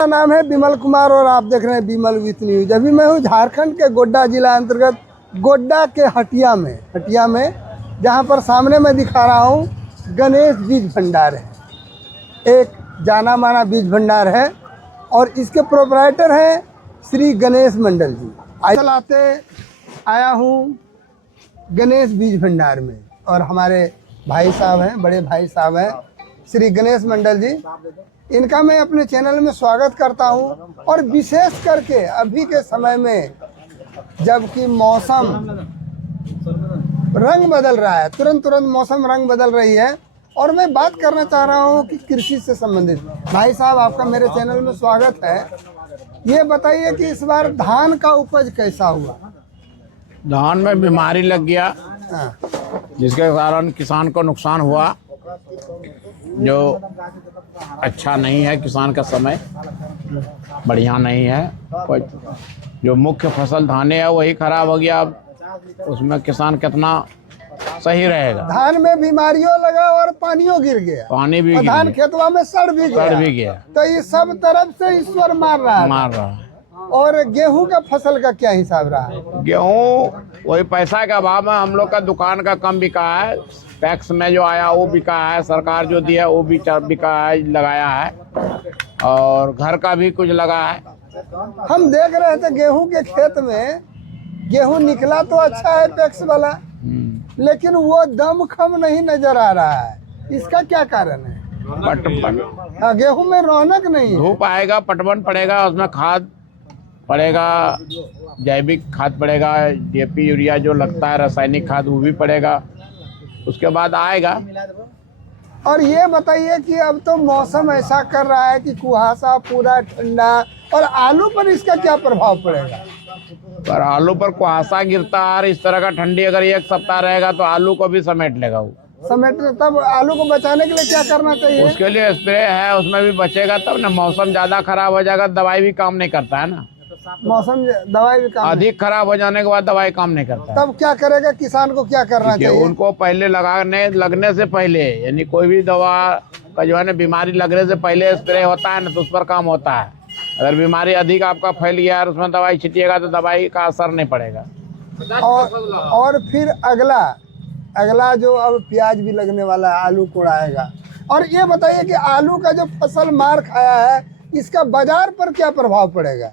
मेरा नाम है विमल कुमार और आप देख रहे हैं विमल विथ न्यूज। अभी मैं हूँ झारखंड के गोड्डा जिला अंतर्गत गोड्डा के हटिया में जहाँ पर सामने मैं दिखा रहा हूँ गणेश बीज भंडार है। एक जाना माना बीज भंडार है और इसके प्रोपराइटर हैं श्री गणेश मंडल जी। चलाते आया हूँ गणेश बीज भंडार में और हमारे भाई साहब हैं, बड़े भाई साहब हैं श्री गणेश मंडल जी। इनका मैं अपने चैनल में स्वागत करता हूं और विशेष करके अभी के समय में जबकि मौसम रंग बदल रहा है, तुरंत मौसम रंग बदल रही है और मैं बात करना चाह रहा हूं कि कृषि से संबंधित। भाई साहब आपका मेरे चैनल में स्वागत है। ये बताइए कि इस बार धान का उपज कैसा हुआ? धान में बीमारी लग गया हाँ। जिसके कारण किसान को नुकसान हुआ, जो अच्छा नहीं है। किसान का समय बढ़िया नहीं है। जो मुख्य फसल धाने है वही खराब हो गया। अब उसमें किसान कितना सही रहेगा? धान में बीमारियों लगा और पानियों गिर गया, पानी भी और गिर धान गया, खेतवा में सड़ भी गया। तो ये सब तरफ से ईश्वर मार रहा है। और गेहूं का फसल का क्या हिसाब रहा है? गेहूँ वही पैसा के अभाव में हम लोग का दुकान का कम बिका है। टैक्स में जो आया वो बिका है, सरकार जो दिया वो भी बिका है, लगाया है, और घर का भी कुछ लगा है। हम देख रहे थे गेहूं के खेत में गेहूं निकला तो अच्छा है टैक्स वाला, लेकिन वो दम खम नहीं नजर आ रहा है। इसका क्या कारण है? पटवन गेहूं में रौनक नहीं है। धूप आएगा, पटवन पड़ेगा, उसमें खाद पड़ेगा, जैविक खाद पड़ेगा, डीएपी यूरिया जो लगता है रासायनिक खाद वो भी पड़ेगा, उसके बाद आएगा। और ये बताइए कि अब तो मौसम ऐसा कर रहा है कि कुहासा पूरा ठंडा, और आलू पर इसका क्या प्रभाव पड़ेगा? पर आलू पर कुहासा गिरता और इस तरह का ठंडी अगर एक सप्ताह रहेगा तो आलू को भी समेट लेगा वो। तब आलू को बचाने के लिए क्या करना चाहिए? उसके लिए स्प्रे है, उसमें भी बचेगा तब ना। मौसम ज्यादा खराब हो जाएगा, दवाई भी काम नहीं करता है ना। मौसम दवाई भी काम अधिक खराब हो जाने के बाद दवाई काम नहीं करता। तब क्या करेगा किसान को? क्या करना चाहिए? उनको पहले लगने से पहले, यानी कोई भी दवा का जो है ना बीमारी लगने से पहले स्प्रे होता है ना, तो उस पर काम होता है। अगर बीमारी अधिक आपका फैल गया और उसमें दवाई छिटिएगा तो दवाई का असर नहीं पड़ेगा। और फिर अगला जो अब प्याज भी लगने वाला है, आलू कोड़ाएगा। और ये बताइए कि आलू का जो फसल मार खाया है इसका बाजार पर क्या प्रभाव पड़ेगा?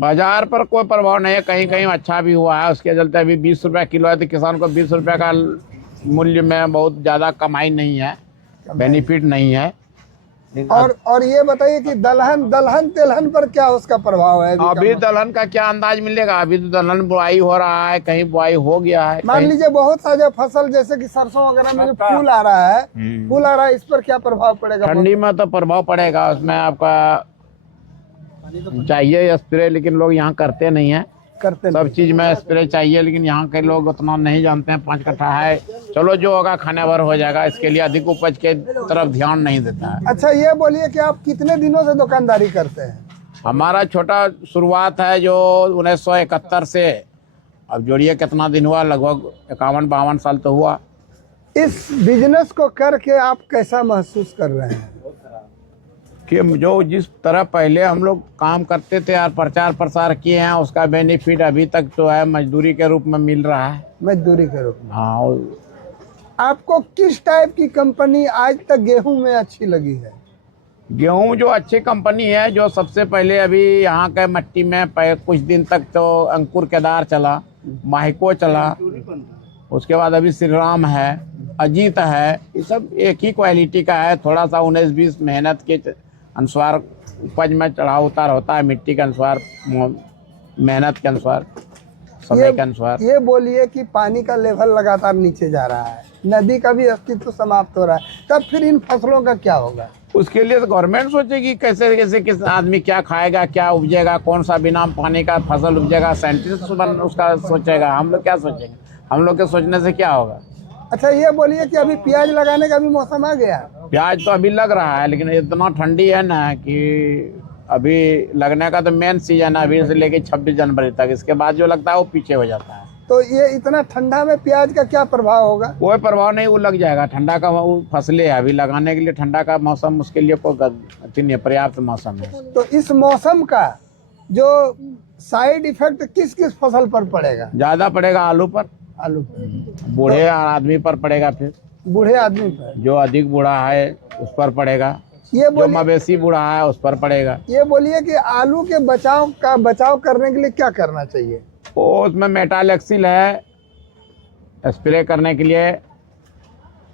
बाजार पर कोई प्रभाव नहीं है, कहीं कहीं अच्छा भी हुआ है। उसके चलते अभी 20 रुपये किलो है, तो किसान को 20 रुपये का मूल्य में बहुत ज़्यादा कमाई नहीं है, बेनिफिट नहीं है। और ये बताइए कि दलहन तेलहन पर क्या उसका प्रभाव है? अभी दलहन का क्या अंदाज मिलेगा? अभी तो दलहन बुआई हो रहा है, कहीं बुआई हो गया है। मान लीजिए बहुत सारे फसल जैसे कि सरसों वगैरह में जो फूल आ रहा है, इस पर क्या प्रभाव पड़ेगा? ठंडी में तो प्रभाव पड़ेगा, उसमें आपका चाहिए स्प्रे, लेकिन लोग यहाँ करते नहीं है। सब चीज में स्प्रे चाहिए, लेकिन यहाँ के लोग उतना नहीं जानते हैं। 5 कट्ठा है, चलो जो होगा खाने भर हो जाएगा, इसके लिए अधिक उपज के तरफ ध्यान नहीं देता है। अच्छा ये बोलिए कि आप कितने दिनों से दुकानदारी करते हैं? हमारा छोटा शुरुआत है जो 1971 से, अब जोड़िए कितना दिन हुआ, लगभग 51-52 साल तो हुआ। इस बिजनेस को करके आप कैसा महसूस कर रहे हैं? कि जो जिस तरह पहले हम लोग काम करते थे और प्रचार प्रसार किए हैं, उसका बेनिफिट अभी तक तो है मजदूरी के रूप में मिल रहा है। मजदूरी के रूप में? हाँ। आपको किस टाइप की कंपनी आज तक गेहूं में अच्छी लगी है? गेहूं जो अच्छी कंपनी है, जो सबसे पहले अभी यहाँ के मट्टी में कुछ दिन तक तो अंकुर केदार चला, माहिको चला, उसके बाद अभी श्री राम है, अजीत है। ये सब एक ही क्वालिटी का है। थोड़ा सा 19-20 मेहनत के अनुसार उपज में चढ़ाव उतार होता है, मिट्टी के अनुसार, मेहनत के अनुसार, समय के अनुसार। ये बोलिए कि पानी का लेवल लगातार नीचे जा रहा है, नदी का भी अस्तित्व समाप्त हो रहा है, तब फिर इन फसलों का क्या होगा? उसके लिए तो गवर्नमेंट सोचेगी कैसे कैसे किस आदमी क्या खाएगा, क्या उपजेगा, कौन सा बिना पानी का फसल उपजेगा। साइंटिस्ट उसका सोचेगा, हम लोग क्या सोचेंगे? हम लोग के सोचने से क्या होगा? अच्छा ये बोलिए कि अभी प्याज लगाने का भी मौसम आ गया? प्याज तो अभी लग रहा है, लेकिन इतना ठंडी है ना कि अभी लगने का तो मेन सीजन है अभी से लेके 26 जनवरी तक। इसके बाद जो लगता है वो पीछे हो जाता है। तो ये इतना ठंडा में प्याज का क्या प्रभाव होगा? कोई प्रभाव नहीं, वो लग जाएगा। ठंडा का वो फसलें है अभी लगाने के लिए, ठंडा का मौसम उसके लिए कोई अति नहीं, पर्याप्त मौसम है। तो इस मौसम का जो साइड इफेक्ट किस किस फसल पर पड़ेगा? ज्यादा पड़ेगा आलू पर, आलू पर, बूढ़े आदमी पर पड़ेगा, फिर बूढ़े आदमी पर, जो अधिक बूढ़ा है उस पर पड़ेगा, ये जो बोलिए, मवेशी बूढ़ा है उस पर पड़ेगा। ये बोलिए कि आलू के बचाव करने के लिए क्या करना चाहिए? वो उसमें मेटालेक्सिल है स्प्रे करने के लिए,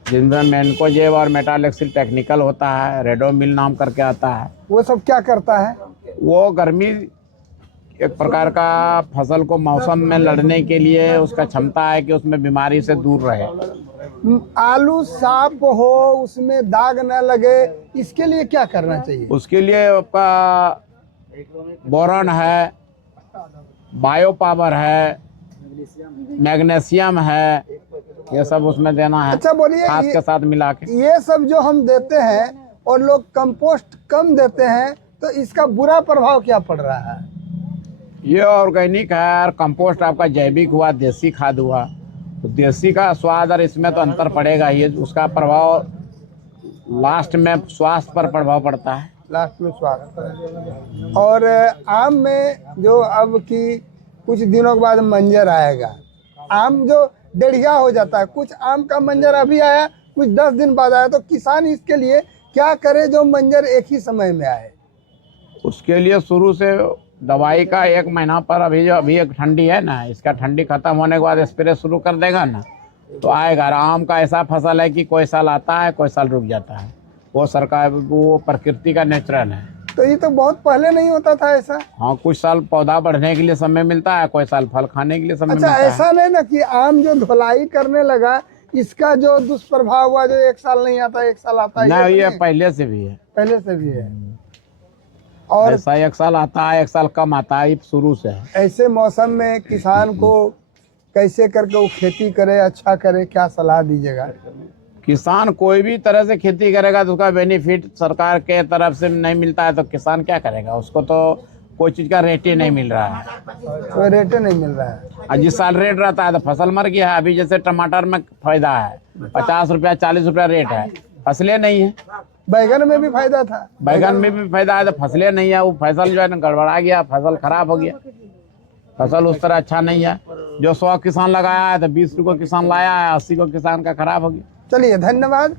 जिनमें मैनकोजेब और मेटालेक्सिल टेक्निकल होता है, रेडोमिल नाम करके आता है। वो सब क्या करता है? वो गर्मी एक प्रकार का फसल को मौसम में लड़ने के लिए उसका क्षमता है कि उसमें बीमारी से दूर रहे। आलू साफ हो, उसमें दाग न लगे, इसके लिए क्या करना चाहिए? उसके लिए आपका बोरॉन है, बायो पावर है, मैग्नीशियम है, ये सब उसमें देना है। अच्छा बोलिए, खाद के साथ मिला के। ये सब जो हम देते हैं और लोग कंपोस्ट कम देते हैं, तो इसका बुरा प्रभाव क्या पड़ रहा है? ये ऑर्गेनिक है और कंपोस्ट आपका जैविक हुआ, देसी खाद हुआ, तो देसी का स्वाद और इसमें तो अंतर पड़ेगा ही। उसका प्रभाव लास्ट में स्वास्थ्य पर प्रभाव पड़ता है। लास्ट में स्वास्थ्य। और आम में जो अब की कुछ दिनों के बाद मंजर आएगा, आम जो डेढ़िया हो जाता है, कुछ आम का मंजर अभी आया, कुछ 10 दिन बाद आया, तो किसान इसके लिए क्या करे जो मंजर एक ही समय में आए? उसके लिए शुरू से दवाई का 1 महीना पर, अभी एक ठंडी है ना, इसका ठंडी खत्म होने के बाद स्प्रे शुरू कर देगा ना, तो आएगा। आम का ऐसा फसल है कि कोई साल आता है, कोई साल रुक जाता है। वो सरकार, वो प्रकृति का नेचुरल है। तो ये तो बहुत पहले नहीं होता था ऐसा। हाँ, कुछ साल पौधा बढ़ने के लिए समय मिलता है, कोई साल फल खाने के लिए समय अच्छा, मिलता है। ऐसा नहीं ना कि आम जो धुलाई करने लगा, इसका जो दुष्प्रभाव हुआ, जो 1 साल नहीं आता 1 साल आता है, नहीं, तो ये नहीं? पहले से भी है, पहले से भी है। और ऐसा 1 साल आता है, 1 साल कम आता है, ये शुरू से है। ऐसे मौसम में किसान को कैसे करके वो खेती करे, अच्छा करे, क्या सलाह दीजिएगा? किसान कोई भी तरह से खेती करेगा तो उसका बेनिफिट सरकार के तरफ से नहीं मिलता है, तो किसान क्या करेगा? उसको तो कोई चीज़ का रेट ही नहीं मिल रहा है। कोई रेट नहीं मिल रहा है। और जिस साल रेट रहता है तो फसल मर गया है। अभी जैसे टमाटर में फायदा है, 50 रुपया 40 रुपया रेट है, फसलें नहीं है। बैगन में भी फायदा था, बैगन में भी फायदा है, तो फसलें नहीं है। वो फसल जो है ना गड़बड़ा गया, फसल खराब हो गया, फसल उस तरह अच्छा नहीं है। जो 100 किसान लगाया है तो 20 को किसान लाया है, 80 को किसान का खराब हो गया। चलिए, धन्यवाद।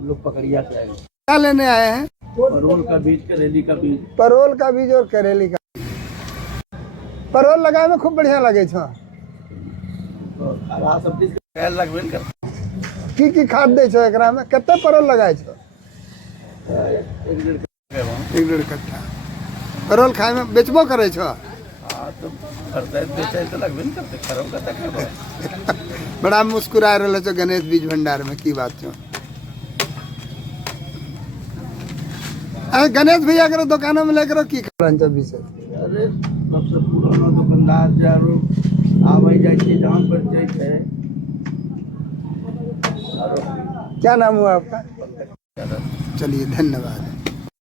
लोग पकड़िया से आए, क्या लेने आए हैं? परोल का बीज, करेली का बीज। परोल का बीज और करेली का। परोल लगाए में खूब बढ़िया लगे छो। सब चीज का लगबे न करता। की खाद दे छो एकरा में? कितने परोल लगाए छो? 1.5 कट्ठा। परोल खाए में बेचबो करे छो? हाँ, तो करते बेचे तो लगबे न करते, खराब का तक। बड़ा मुस्कुरा रहे छो गणेश बीज भंडार में, की बात छो? अरे गणेश भैया करो दुकानों में लेकर की खबर विशेष? अरे सबसे पुराना दुकानदार जारो आवे जाए छे, जहाँ पर जाए है। क्या नाम हुआ आपका? चलिए, धन्यवाद।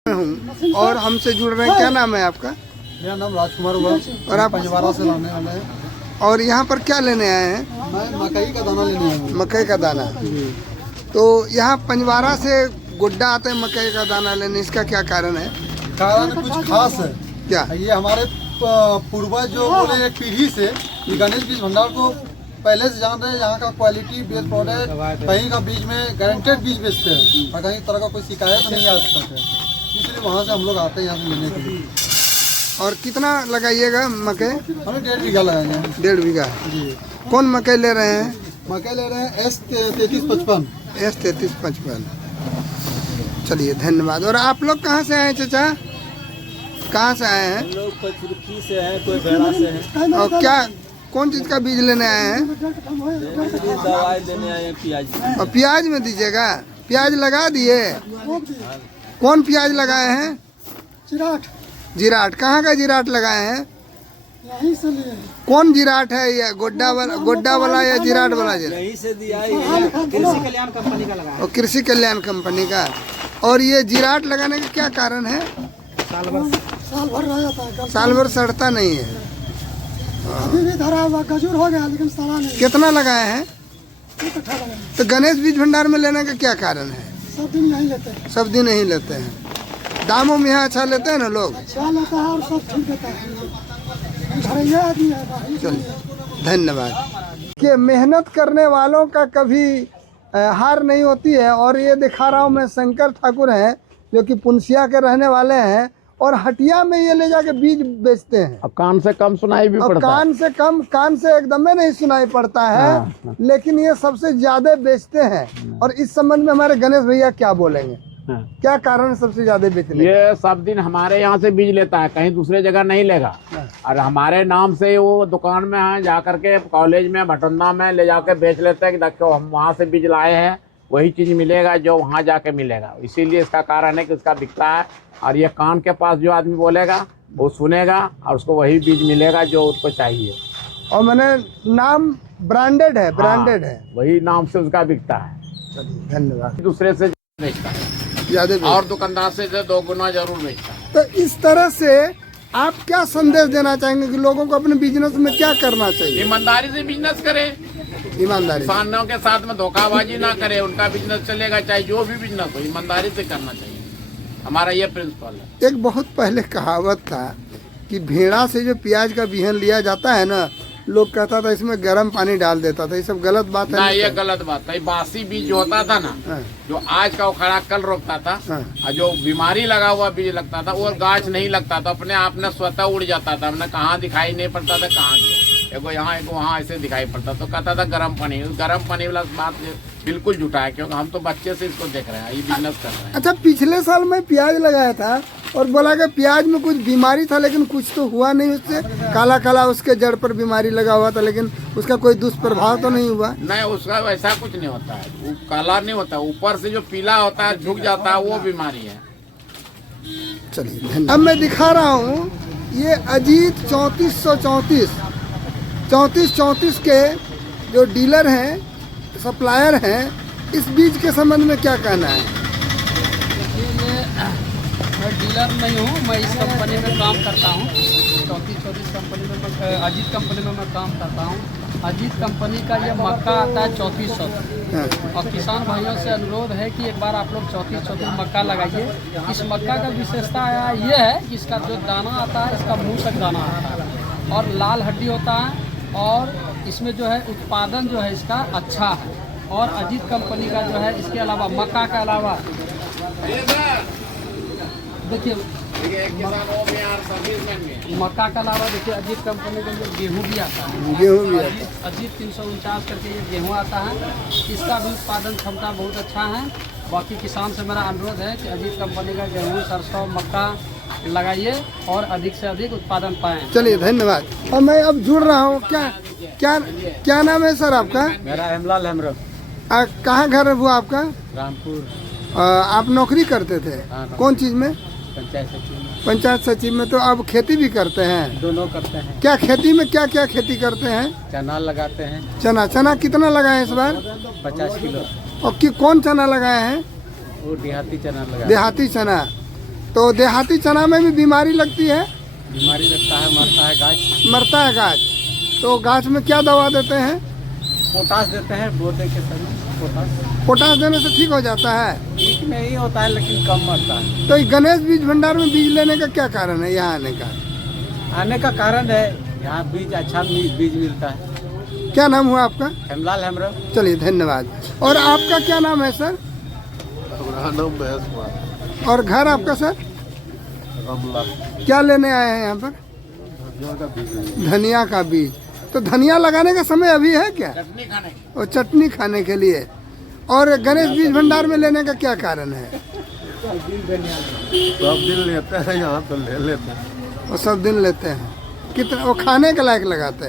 हूँ और हमसे जुड़ रहे हैं, क्या नाम है आपका? मेरा नाम राजकुमार हुआ और आप पंजवारा से लाने वाला है। और यहाँ पर क्या लेने आए हैं? मैं मकई का दाना लेने आया हूँ। मकई का दाना। तो यहाँ पंजवारा से गुड्डा आते हैं मकई का दाना लेने, इसका क्या कारण है? कारण कुछ खास है क्या? ये हमारे पूर्वज जो बोले एक पीढ़ी से ये गणेश बीज भंडार को पहले से जान रहे हैं। यहाँ का क्वालिटी बेस्ड प्रोडक्ट, कहीं का बीज में गारंटेड बीज बेचते हैं और कहीं तरह का कोई शिकायत नहीं आ सकता, इसलिए वहाँ से हम लोग आते हैं यहाँ से लेने के लिए। और कितना लगाइएगा मकई? हमें 1.5 बीघा लगाएंगे। 1.5 बीघा। जी। कौन मकई ले रहे हैं? मकई ले रहे हैं S3355। S3355। चलिए, धन्यवाद। और आप लोग कहाँ से आए चाचा? कहाँ से आए हैं? लोग कोई तुर्की से है, कोई बेड़ा से है। और क्या, कौन चीज़ का बीज लेने आए हैं? दवाई देने आए हैं प्याज। और प्याज में दीजिएगा? प्याज लगा दिए? कौन प्याज लगाए हैं? जिराट। कहाँ का जिराट लगाए हैं? यहीं से लिए। कौन जिराट है ये? गोड्डा वाला या जिराट वाला? यहीं से दिया है, कृषि कल्याण कंपनी का लगा है। और कृषि कल्याण कंपनी का। और ये जिराट लगाने का क्या कारण है? साल भर रह जाता है, साल भर सड़ता नहीं है। अभी भी धरा हुआ गजूर हो गया लेकिन साला नहीं। कितना लगाए हैं? तो गणेश बीज भंडार में लेने का क्या कारण है? सब दिन नहीं लेते हैं। सब दिन नहीं लेते हैं। दामों में यहाँ अच्छा लेते हैं ना लोग? अच्छा लेता है और सब ठीक देता है। घरैया आदमी है। चलिए धन्यवाद। कि मेहनत करने वालों का कभी हार नहीं होती है। और ये दिखा रहा हूँ मैं, शंकर ठाकुर हैं जो कि पुनसिया के रहने वाले हैं और हटिया में ये ले जाके बीज बेचते हैं। अब कान से कम सुनाई भी पड़ता है। कान से एकदम में नहीं सुनाई पड़ता है। हाँ। लेकिन ये सबसे ज्यादा बेचते हैं। और इस संबंध में हमारे गणेश भैया क्या बोलेंगे? हाँ। क्या कारण है सबसे ज्यादा बेचने? ये सब दिन हमारे यहाँ से बीज लेता है, कहीं दूसरे जगह नहीं लेगा। और हमारे नाम से वो दुकान में है, जा करके कॉलेज में भटंदा में ले जाके बेच लेते हैं कि देखो हम वहाँ से बीज लाए हैं, वही चीज़ मिलेगा जो वहाँ जाके मिलेगा। इसीलिए इसका कारण है कि उसका बिकता है। और ये कान के पास जो आदमी बोलेगा वो सुनेगा और उसको वही बीज मिलेगा जो उसको चाहिए। और मैंने नाम ब्रांडेड है, ब्रांडेड है, वही नाम से उसका बिकता है। धन्यवाद। दूसरे से बेचता है ज्यादा और दुकानदार से 2 गुना जरूर बेचता है। तो इस तरह से आप क्या संदेश देना चाहेंगे कि लोगों को अपने बिजनेस में क्या करना चाहिए? ईमानदारी से बिजनेस करे, ईमानदारी। किसानों के साथ में धोखाबाजी ना करे, उनका बिजनेस चलेगा, चाहे जो भी बिजनेस हो, ईमानदारी से करना चाहिए। हमारा ये प्रिंसिपल है। एक बहुत पहले कहावत था कि भेड़ा से जो प्याज का बिहन लिया जाता है ना, लोग कहता था इसमें गर्म पानी डाल देता था। ये सब गलत बात है ना, ये गलत बात है। बासी बीज जो होता था ना, हाँ। जो आज का उखड़ा कल रोकता था, हाँ। और जो बीमारी लगा हुआ बीज लगता था वो गाछ नहीं लगता था, अपने आप ने स्वतः उड़ जाता था। हमने कहाँ दिखाई नहीं पड़ता था, कहाँ गया, एगो यहाँ एगो वहाँ ऐसे दिखाई पड़ता। तो कहता था गर्म पानी वाला बात बिल्कुल झूठा है, क्योंकि हम तो बच्चे से इसको देख रहे हैं, ये बिजनेस कर रहे हैं। अच्छा, पिछले साल मैं प्याज लगाया था और बोला कि प्याज में कुछ बीमारी था, लेकिन कुछ तो हुआ नहीं उससे। काला काला उसके जड़ पर बीमारी लगा हुआ था, लेकिन उसका कोई दुष्प्रभाव तो नहीं हुआ? नहीं, उसका वैसा कुछ नहीं होता है। वो काला नहीं होता, ऊपर से जो पीला होता है, झुक जाता है, वो बीमारी है। चलिए धन्यवाद। अब मैं दिखा रहा हूँ ये अजीत 3434 के जो डीलर हैं, सप्लायर हैं, इस बीज के संबंध में क्या कहना है? मैं डीलर नहीं हूँ, मैं इस कंपनी में काम करता हूँ। 3434 कंपनी में मैं अजीत कंपनी में मैं काम करता हूँ। अजीत कंपनी का ये मक्का आता है 3400। और किसान भाइयों से अनुरोध है कि एक बार आप लोग 3434 मक्का लगाइए। इस मक्का का विशेषता ये है कि इसका जो दाना आता है, इसका मुँह तक दाना आता है और लाल हड्डी होता है। और इसमें जो है उत्पादन जो है इसका अच्छा है। और अजीत कंपनी का जो है, इसके अलावा मक्का के अलावा देखिए मक्का के अलावा देखिए अजीत कंपनी का जो गेहूँ भी आता है, गेहूँ भी आता है। अजीत 349 करके ये गेहूँ आता है। इसका भी उत्पादन क्षमता बहुत अच्छा है। बाकी किसान से मेरा अनुरोध है कि अजीत कंपनी का गेहूँ, सरसों, मक्का लगाइए और अधिक से अधिक उत्पादन पाएं। चलिए धन्यवाद। और मैं अब जुड़ रहा हूँ। क्या नाम है सर आपका? मेरा हेमलाल हेमरम। कहाँ घर है वो आपका? रामपुर। आप नौकरी करते थे? कौन चीज़ में? पंचायत सचिव। पंचायत सचिव में। तो अब खेती भी करते हैं? दोनों करते हैं। क्या खेती में क्या क्या खेती करते हैं? चना लगाते हैं। चना कितना लगाए इस बार? 50 किलो। और कौन चना लगाए हैं? वो देहाती चना लगाते। देहाती चना। तो देहाती चना में भी बीमारी लगती है? बीमारी लगता है, मरता है गाछ। मरता है गाछ। तो गाछ में क्या दवा देते हैं? पोटास देते हैं, बोते के समय पोटास देने से ठीक हो जाता है? ठीक नहीं होता है, लेकिन कम मरता है। तो गणेश बीज भंडार में बीज लेने का क्या कारण है यहाँ आने का? आने का कारण है यहाँ बीज अच्छा बीज मिलता है। क्या नाम हुआ आपका? हेमलाल हेमरम। चलिए धन्यवाद। और आपका क्या नाम है सर? और घर आपका सर? क्या लेने आए हैं यहाँ पर? धनिया का बीज। तो धनिया लगाने का समय अभी है क्या? चटनी खाने और चटनी खाने के लिए। और गणेश बीज भंडार में लेने का क्या कारण है? सब दिन लेते हैं यहाँ तो ले लेते हैं। वो सब दिन लेते हैं। कितना वो खाने के लायक लगाते हैं?